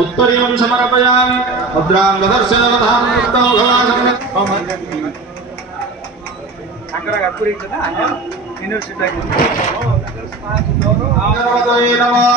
उत्तरीयं समर्पयामि मुद्रां ददर्शनवधां मुक्तौ भवासं अక్కడ కర్పూరి కదా యూనివర్సిటీ గణపతయే నమః